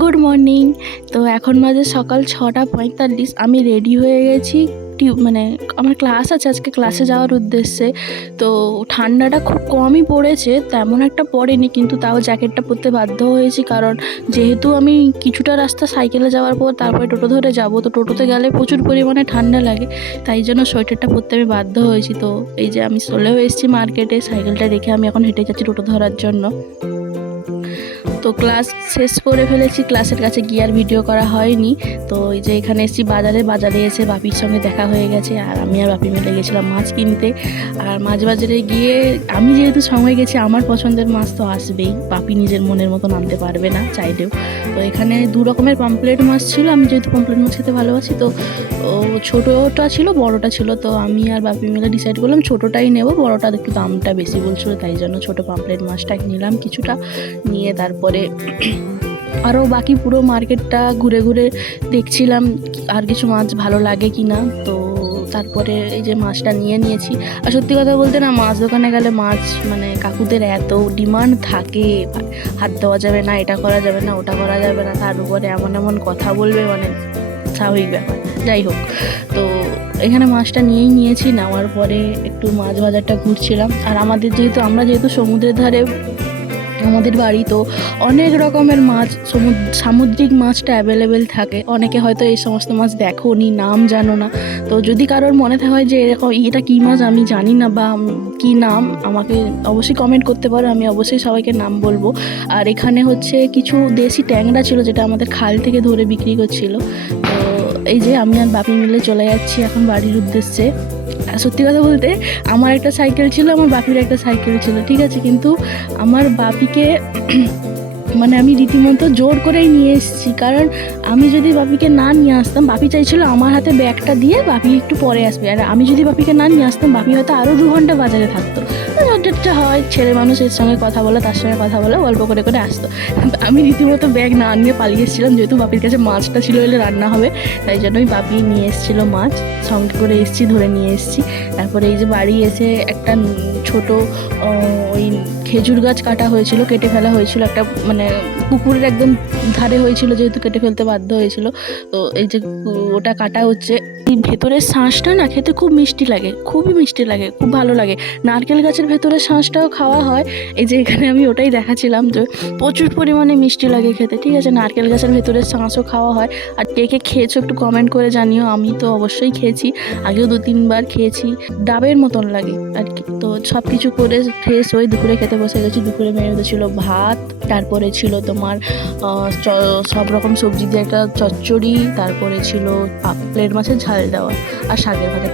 Good morning. তো এখন বাজে সকাল 6:45। আমি রেডি হয়ে গেছি, মানে আমার ক্লাস আছে আজকে, ক্লাসে যাওয়ার উদ্দেশ্যে। তো ঠান্ডাটা খুব কমই পড়েছে, তেমন একটা পড়েনি, কিন্তু তাও জ্যাকেটটা পরতে বাধ্য হয়েছি, কারণ যেহেতু আমি কিছুটা রাস্তা সাইকেলে যাওয়ার পর তারপরে টোটো ধরে যাব, তো টোটোতে গেলে প্রচুর পরিমাণে ঠান্ডা লাগে, তাই জন্য সোয়েটারটা পরতে আমি বাধ্য হয়েছি। তো এই যে আমি চলেও এসেছি মার্কেটে, সাইকেলটা রেখে আমি এখন হেঁটে যাচ্ছি টোটো ধরার জন্য। তো ক্লাস শেষ করে ফেলেছি, ক্লাসের কাছে গিয়ে আর ভিডিও করা হয়নি। তো এই যে এখানে এসেছি বাজারে এসে বাপির সঙ্গে দেখা হয়ে গেছে, আর আমি আর বাপি মিলে গেছিলাম মাছ কিনতে। আর মাছ বাজারে গিয়ে আমি যেহেতু সময় গেছি, আমার পছন্দের মাছ তো আসবেই, বাপি নিজের মনের মতো আনতে পারবে না চাইলেও। তো এখানে দু রকমের পমফ্রেট মাছ ছিল, আমি যেহেতু পমফ্রেট মাছ খেতে ভালোবাসি, তো ছোটোটা ছিল বড়টা ছিল, তো আমি আর বাপি মিলে ডিসাইড করলাম ছোটোটাই নেব, বড়টা একটু দামটা বেশি বলছিল, তাই জন্য ছোটো পমফ্রেট মাছটা নিলাম কিছুটা, নিয়ে তারপরে আরও বাকি পুরো মার্কেটটা ঘুরে ঘুরে দেখছিলাম আর কিছু মাছ ভালো লাগে কি না। তো তারপরে এই যে মাছটা নিয়েছি। আর সত্যি কথা বলতে না, মাছ দোকানে গেলে মাছ মানে কাকুদের এত ডিমান্ড থাকে, হাত দেওয়া যাবে না, এটা করা যাবে না, ওটা করা যাবে না, তার উপরে এমন এমন কথা বলবে, মানে স্বাভাবিক ব্যাপার। যাই হোক, তো এখানে মাছটা নিয়েছি, নেওয়ার পরে একটু মাছ বাজারটা ঘুরছিলাম। আর আমরা যেহেতু সমুদ্রের ধারে আমাদের বাড়ি, তো অনেক রকমের মাছ, সামুদ্রিক মাছটা অ্যাভেলেবেল থাকে। অনেকে হয়তো এই সমস্ত মাছ দেখোনি, নাম জানো না। তো যদি কারোর মনে হয় যে এরকম এটা কী মাছ আমি জানি না বা কী নাম, আমাকে অবশ্যই কমেন্ট করতে পারো, আমি অবশ্যই সবাইকে নাম বলবো। আর এখানে হচ্ছে কিছু দেশি ট্যাংরা ছিল, যেটা আমাদের খাল থেকে ধরে বিক্রি করছিল। তো এই যে আমি আর বাপি মিলে চলে যাচ্ছি এখন বাড়ির উদ্দেশ্যে। সত্যি কথা বলতে, আমার একটা সাইকেল ছিল, আমার বাপির একটা সাইকেল ছিল, ঠিক আছে, কিন্তু আমার বাপিকে মানে আমি রীতিমতো জোর করেই নিয়ে এসেছি, কারণ আমি যদি বাপিকে না নিয়ে আসতাম, বাপি চাইছিল আমার হাতে ব্যাগটা দিয়ে বাপি একটু পরে আসবে, আর আমি যদি বাপিকে না নিয়ে আসতাম, বাপি হয়তো আরও 2 ঘন্টা বাজারে থাকতো। যেটা হয়, ছেলে মানুষের সঙ্গে কথা বলে, তার সঙ্গে কথা বলে গল্প করে করে আসতো। আমি রীতিমতো ব্যাগ না নিয়ে পালিয়ে এসেছিলাম, যেহেতু বাপির কাছে মাছটা ছিল, এলে রান্না হবে, তাই জন্যই বাপি নিয়ে এসেছিলো মাছ, সঙ্গে করে এসেছি, ধরে নিয়ে এসেছি। তারপরে এই যে বাড়ি এসে একটা ছোট ওই খেজুর গাছ কেটে ফেলা হয়েছিল, একটা মানে পুকুরের একদম ধারে হয়েছিল, যেহেতু কেটে ফেলতে বাধ্য হয়েছিল। তো এই যে ওটা কাটা হচ্ছে। এই ভেতরের শাঁসটা না খেতে খুব মিষ্টি লাগে, খুবই মিষ্টি লাগে, খুব ভালো লাগে। নারকেল গাছের ভেতরের শাঁসটাও খাওয়া হয়, এই যে এখানে আমি ওটাই দেখাচ্ছিলাম, যে প্রচুর পরিমাণে মিষ্টি লাগে খেতে, ঠিক আছে। নারকেল গাছের ভেতরের শাঁসও খাওয়া হয়। আর কে কে খেয়েছো একটু কমেন্ট করে জানিও। আমি তো অবশ্যই খেয়েছি, আগেও 2-3 বার খেয়েছি, ডাবের মতন লাগে আর কি। তো সব কিছু করে ফ্রেশ হয়ে দুপুরে খেতে বসে গেছি। দুপুরে মেনুতে ছিল ভাত, তারপরে ছিল তোমার সব রকম সবজি দিয়ে একটা চচ্চড়ি, তারপরে ছিল পাপলেট মাছের ঝাল দেওয়া, আর শাকের ভাজা।